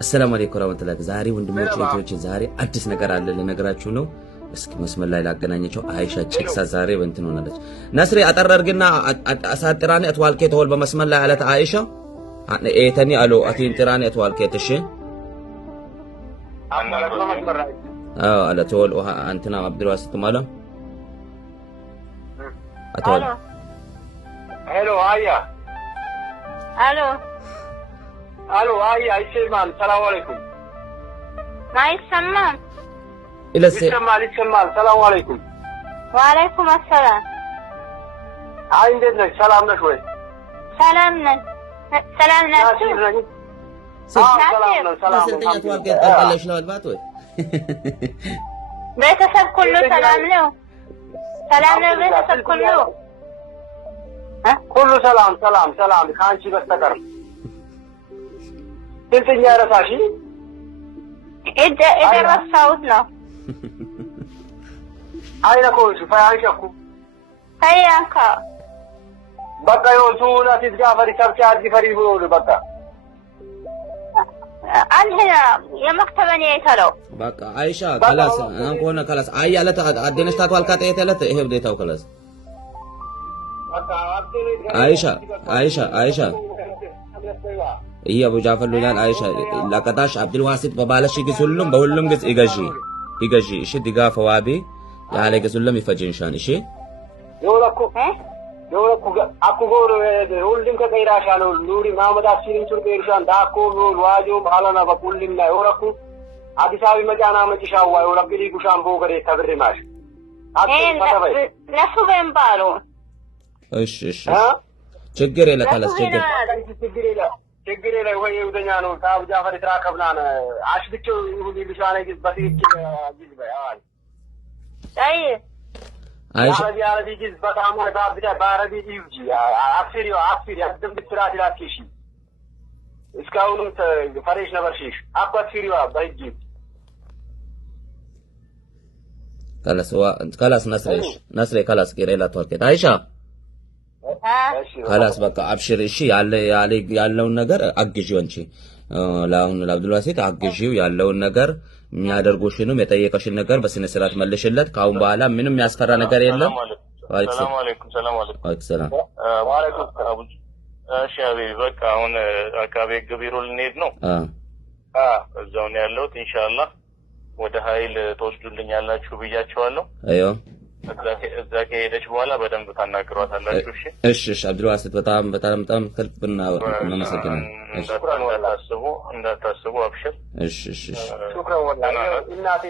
السلام عليكم ورحمة الله ዛሬ ወንድሞቼ እህቶቼ ዛሬ አዲስ ነገር አለ ለነገራችሁ ነው እስኪ መስመር ላይ ላገናኘቸው አይሻ ጭክሳ ዛሬ በእንትን ሆናለች ነስሪ አጠራርግና አሳጥራኔ አትዋልከ ተወል በመስመር ላይ አለት አይሻ እተኒ አሎ አቲን ጥራኔ አትዋልከ ተሽ አለ ተወል አንተና አብዱልዋሲት ማለ አተወል ሄሎ አያ الو هاي سلمان السلام عليكم ما يسمع الى يسمع السلام عليكم وعليكم السلام عندك سلام نشوي سلامنا سلامنا بيتسب كله سلام له سلام له بيتسب كله كله سلام كانشي بستكر انتኛ ረሳሽ ረሳሁት ነው አይነኮሽ ፈያንሸኩ ፈያንካ በቃ ይወቱና ትጋፈሪ ሰብቻ ፈሪ ብሎ በቃ አንተ የመክተበኔ የተለው በቃ አይሻ خلاص አንኮነ خلاص አያለት አደነሽ ታቷል ካጠየተለት ይሄ ብዴታው خلاص አይሻ ይሄ አቡ ጃፈር ሉላን አይሻ ለቀጣሽ አብዱልዋሲት በባለሽ ግስ ሁሉም በሁሉም ግስ ይገዢ እሺ ድጋፍ ዋቢ ያለ ግስ ሁሉም ይፈጅንሻን እሺ ዶላኩ አኩ ጎር ሁሉም ከቀይራሻ ነው ኑሪ ማመዳ ሲሪን ቱር ከይራሻን ዳኮ ኑር ዋጆ ባላና በኩልም ላይ ወረኩ አዲስ አበባ መጫና መጭሻዋ ወረብሊ ጉሻን ቦገሬ ተብርማሽ ለሱ በእምባሉ እሺ ችግር የለ ካላስ ችግር ላይ ወይ ወደኛ ነው ታብ ጃፈር ተራከብናን አሽብቸው ይሁን ይልሻነ ግዝ በትክክል ግዝ በያል አይሻ ያረዲ ግዝ በጣም ታብዳ ባረዲ ይውጂ አክሲሪ አደም ብትራት ይላክሽ እስካሁንም ፈሬሽ ነበርሽ አቋትሪዋ በእጅ ካላስ ነስሬ ካላስ ከሌላ ተወርከት አይሻ خلاص በቃ አብሽር እሺ ያለውን ነገር አግዢው አንቺ ለአሁን ለአብዱልዋሲት አግዢው ያለውን ነገር የሚያደርጉሽንም የጠየቀሽን ነገር በስነ ስርዓት መልሽለት ካሁን በኋላ ምንም ያስፈራ ነገር የለም ሰላም አለይኩም ሰላም እሺ አቤት በቃ አሁን አካባቢ ግቢሩ ልንሄድ ነው እዛው ነው ያለው ኢንሻአላህ ወደ ኃይል ተወስዱልኛላችሁ ብያቸዋለሁ አይዮ እዛ ከሄደች በኋላ በደንብ ታናግሯታላችሁ እሺ አብዱልዋሲት በጣም ከልብና እናመሰግናለን እንዳታስቡ አብሽር እሺ ሹክራን ወላሂ እናቴ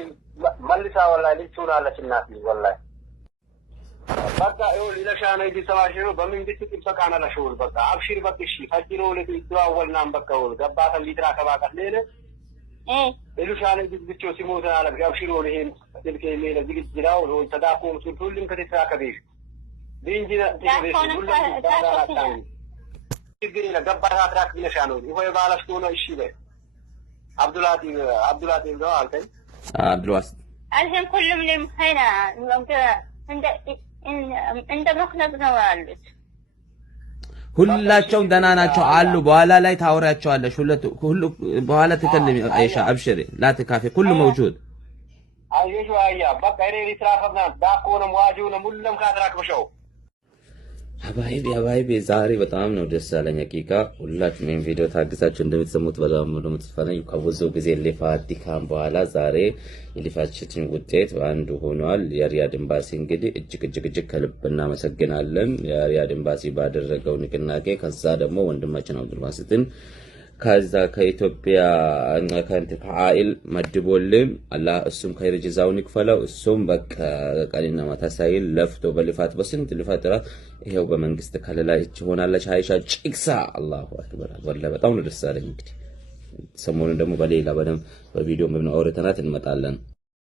መልሳ ወላሂ ልትሆናለች እናቴ ወላሂ በቃ ይሁን ለሻነ ዲሰማሽ ነው በመንግስት ጥብቃና ለሽውል በቃ አብሽር በቅሽ ፈጅሮ ለትዋወልናም በቃው ገባታ ሊትራ ከባቀት ለለ ለሻነ ዲብቾ ሲሞታ አለ አብሽሮ ለሄን ስልክ የሚለ ዝግጅራው ነው ተዳቆም ሁሉም ከተሳከበሽ ዲንጂና ችግር የለ ገባታ አትራክ ለሻ ነው ይሆይ ባላሽ ነው እሺ በይ አብዱላቲ ነው አልከኝ አብዱልዋሲት አልህም ሁሉም ለም ኸይና እንደ መክለብ ነው አሉት ሁላቸው ደህና ናቸው አሉ በኋላ ላይ ታወራቸዋለሽ ሁሉ በኋላ ተከለሚ አይሻ አብሽሪ لا تكافي كل موجود አይሽ ዋያ በቃ እኔ ትራፈና ዳቆንም ዋጂውንም ሁሉም ካትራክ በሻው ሀባይቢ ዛሬ በጣም ነው ደስ ያለኝ ሐቂቃ ሁላችሁም ይሄን ቪዲዮ ታግዛችሁ እንደምትሰሙት በጣም ነው የምትፈነኝ ከብዙ ጊዜ ልፋት ድካም በኋላ ዛሬ የልፋታችን ውጤት አንዱ ሆኗል የሪያድ ኤምባሲ እንግዲህ እጅግ ከልብ እናመሰግናለን የሪያድ ኤምባሲ ባደረገው ንቅናቄ ከዛ ደግሞ ወንድማችን አብዱልዋሲትን ከዛ ከኢትዮጵያ ከአይል መድቦልን አላህ እሱም ኸይር ጀዛውን ይክፈለው እሱም በቃ ቀሊና ማታ ሳይል ለፍቶ በልፋት በስንት ልፋት ይሄው በመንግስት ከለላ ሆናለች አይሻ ጭክሳ አላሁ አክበር ወላሂ በጣም ነው ደስ ያለኝ እንግዲህ ሰሞኑን ደግሞ በሌላ በቪዲዮ ምን አውርተናት እንመጣለን